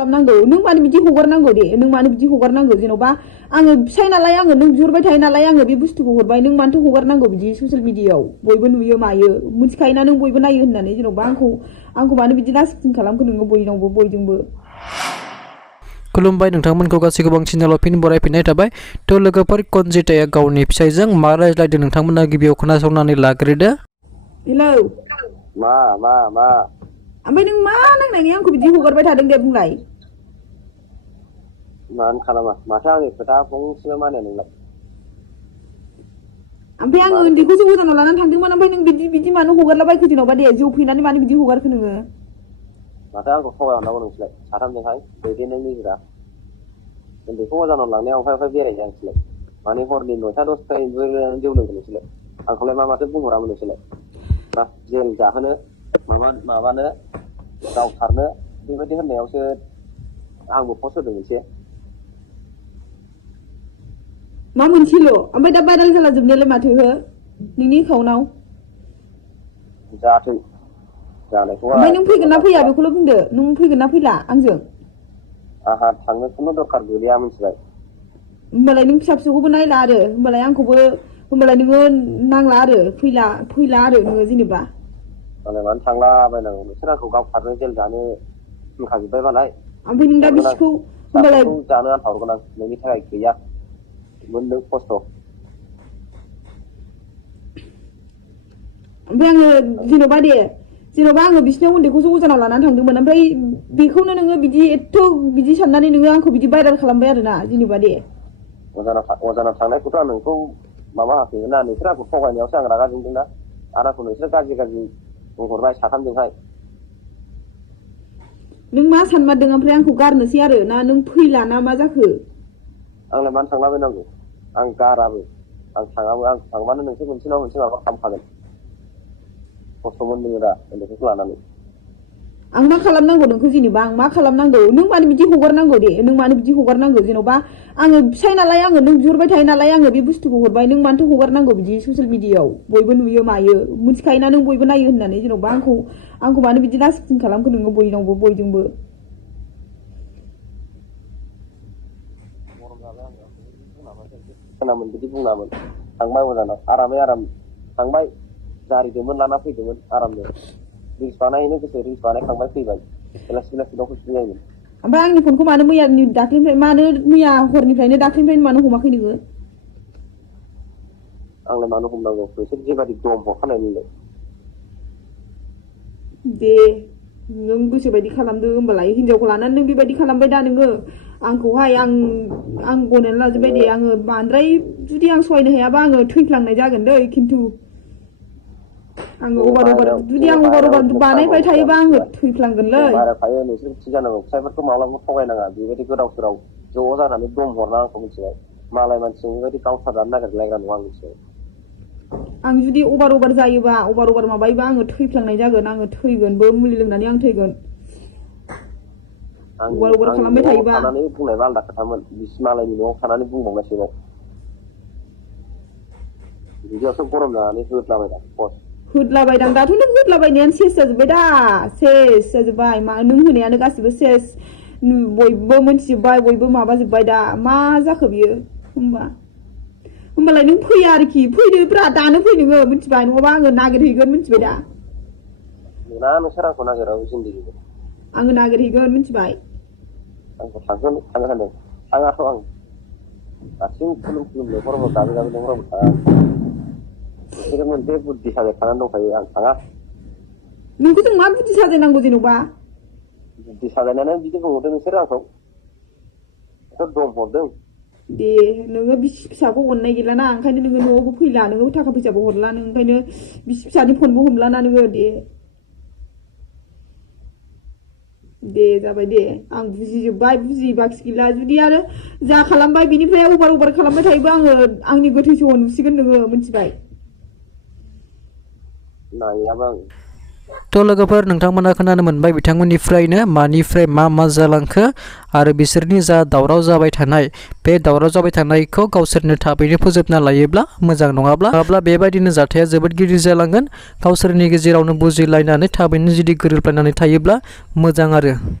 खालामनांगौ नों मानो बिदि हगारनांगौ दे नों मानो बिदि हगारनांगौ जेन'बा आङो फिसाय नालाय आङो नों बिहरबाय थायो नालाय आङो बे बुस्थुखौ हरबाय नों मानोथो हगारनांगौ बिदि ससियेल मिडियायाव बयबो नुयो मायो मिथिखायोना नों बयबो नायो होननानै जेन'बा आंखौ मानो बिदि लासिं खालामखो नोङो बयनावबो बयजोंबो खुलुमबाय नोंथांमोनखौ गासैखौबो आं चेनेलाव फिन बरायफिननाय थाबाय थ' लोगोफोर कनजिताया गावनि फिसायजों मा रायज्लायदों नोंथांमोना गिबियाव खोनासंनानै लाग्रोदो। हेलौ मा ओमफ्राय नों मा नांनायनि आंखौ बिदि हगारबाय थादों दे बुंलाय मानो खालामा माथो आंनि खोथा फंसेबो मानिया नोंलाय ओमफ्राय आङो उन्दैखौसो गोजानाव लानानै थांदोंमोन ओमफ्राय नों बिदि मानो हगारलाबायखो जेन'बा दे जौ फैनानै मानो बिदि हगारखो नोङो माथो आंखौ थगायहरनांगौ नोंसोरलाय साथामजोंहाय दैदेननो निजिरा उन्दैखौ गोजानाव लांनायाव ओमफ्राय बेरायनो आंसोरलाय माने हरनि 9टा 10टानिबो जौ लोंगोन नोंसोरलाय आंखौलाय माथो बुंहरामोन नोंसोरलाय मा जेल जाहोनो माबानो गावथारनो बेबायदि होननायावसो आंबो पस्ट होदों मोनसे मा मोनसेल' ओमफ्राय दा भाइरेल जाला जोबनायालाय माथो हो नोंनि एकाउन्टआव जाथों जानायखौ ओमफ्राय नों फैगोन ना फैया बेखौल' बुंदो नों फैगोन ना फैला आंजों आंहा थांनो खुनु दरखार गैया मिथिबाय होमबालाय नों फिसा फिसौखौबो नायला आरो होमबालाय आंखौबो होमबालाय नोङो नांला आरो फैला आरो नोङो जेनेबा मालाय मानो थांलाबायनांगौ नोंसोर आंखौ गावथारनो जेल जानो होनखाजोब्बाय मालाय ओमफ्राय नों दा बिसिखौ होमबालाय जानो आन्था हरगोन आं नोंनि थाखाय गैया मोनदों खस्थ' ओमफ्राय आङो जेन'बा आङो बिसिनाव उन्दैखौसो अजानाव लानानै थांदोंमोन ओमफ्राय बेखौनो नोङो बिदि साननानै नोङो आंखौ बिदि भाइरेल खालामबाय आरोना जेनेबा दे अजानाव थांनायखौथ' आं नोंखौ माबा होफैगोन ना नोंसोर आंखौ थगायनायावसो आं रागा जोंदोंना आरो आंखौ नोंसोर गाज्रि बुंहरबाय साथामजोंहाय नों मा सानमारदों ओमफ्राय आंखौ गारनोसै आरो ना नों फैला ना मा जाखो आंलाय मानो थांलाबायनांगौ आं गाराबो आं थाङाबो आं थांबानो नोंसोर मोनसे नङा मोनसे माबा खालामखागोन खस्थ' मोनदों दा उन्दैखौ लानानै आं मा खालामनांगौ नोंखौ जेनेबा आं मा खालामनांगौ नों मानो बिदि हगारनांगौ दे नों मानो बिदि हगारनांगौ जेन'बा आङो फिसाय नालाय आङो नों बिहरबाय थायो नालाय आङो बे बुस्थुखौ हरबाय नों मानोथो हगारनांगौ बिदि ससियेल मिडियायाव बयबो नुयो मायो मिथिखायोना नों बयबो नायो होननानै जेन'बा आंखौ मानो बिदि लासिं खालामखो नोङो बयनावबो बयजोंबो बिदि बुङामोन थांबाय अजानाव आराम थांबाय जारिदोंमोन लाना फैदोंमोन आरामनो रिल्स बानायनो गोसो रिल्स बानायखांबाय फैबाय बेलासि दाउ फैफिन जायोमोन ओमफ्राय आंनि फनखौ मानो मैया हरनिफ्रायनो दाख्लिनिफ्रायनो मानो हमाखै नोङो आंलाय मानो हमनांगौ नोंसोर जेबादि दम हरखानाय नोंलाय दे नों गोसोबायदि खालामदो होमबालाय हिनजावखौ लानानै नों बेबायदि खालामबाय दा नोङो आंखौहाय आं गनायनानै लाजोबबाय दे आङो बांद्राय जुदि आं सहायनो हायाबा आङो थैफ्लांनाय जागोन दै खिन्थु आङो अभार जुदि आं अभार बानायबाय थायोबा आङो थैफ्लांगोनलै थायो नोंसोर थि जानांगौ फिसायफोरखौ माब्लाबा थगायनाङा बेबायदि गोदाव सोराव ज' जानानै दम हरना आंखौ मिथिबाय मालाय मानसिजों बेबायदि गावथारनानै नागिरलायग्रा नङा आं मिथिबाय आं जुदि अभार जायोबा अभार माबायोबा आङो थैफ्लांनाय जागोन आङो थैगोनबो मुलि लोंनानै आं थैगोन अभार खालामबाय थायोबा थानानै बुंनायबा आलदा खोथामोन बिसि मालायनि न'आव थानानै बुंबावनायसोबाव बिदियावसो गरम जानानै होदलाबायदां दाथ' नों होदलाबायनायानो सेस जाजोब्बाय मा नों होनायानो गासिबो सेस बयबो मोनथिजोब्बाय बयबो माबाजोब्बाय दा मा जाखो बियो होमबालाय नों फैया आरोखि फैदो ब्रा दानो फै नोङो मिथिबाय नङाबा आङो नागिरहैगोन मिथिबाय दा मोना नोंसोर आंखौ नागिराबो जिन्दगिखौ आङो नागिरहैगोन मिथिबाय आंखौ थांनो सानदों थाङाथ' आं दासिम खुलुम लेंहरबो गाबै लेंहरबो थाङा बिसोरो मोनसे बुद्धि साजायखानानै दंखायो आं थाङा नोंखौ जों मा बुद्धि साजायनांगौ जेन'बा बुद्धि साजायनानै बिदि बुंहरदों नोंसोरो आंखौ दम हरदों दे नोङो बिसि फिसाखौ अननाय गैलाना ओंखायनो नोङो न'आवबो फैला नोङो थाखा फैसाबो हरला नों ओंखायनो बिसि फिसानि फनबो हमलाना नोङो दे जाबाय दे आं बुजिजोब्बाय बुजिबाखि गैला जुदि आरो जा खालामबाय बिनिफ्राय अभार खालामबाय थायोबा आङो आंनि गोथै सह नुसिगोन नोङो मिथिबाय नायाबा थ' लोगोफोर नोंथांमोना खोनानो मोनबाय बिथांमोननिफ्रायनो मानिफ्राय मा जालांखो आरो बिसोरनि जा दावराव जाबाय थानाय बे दावराव जाबाय थानायखौ गावसोरनो थाबैनो फोजोबना लायोब्ला मोजां नङाब्ला बेबायदिनो जाथाया जोबोद गिदिर जालांगोन गावसोरनि गेजेरावनो बुजिलायनानै थाबैनो जुदि गोरोबलायनानै थायोब्ला मोजां आरो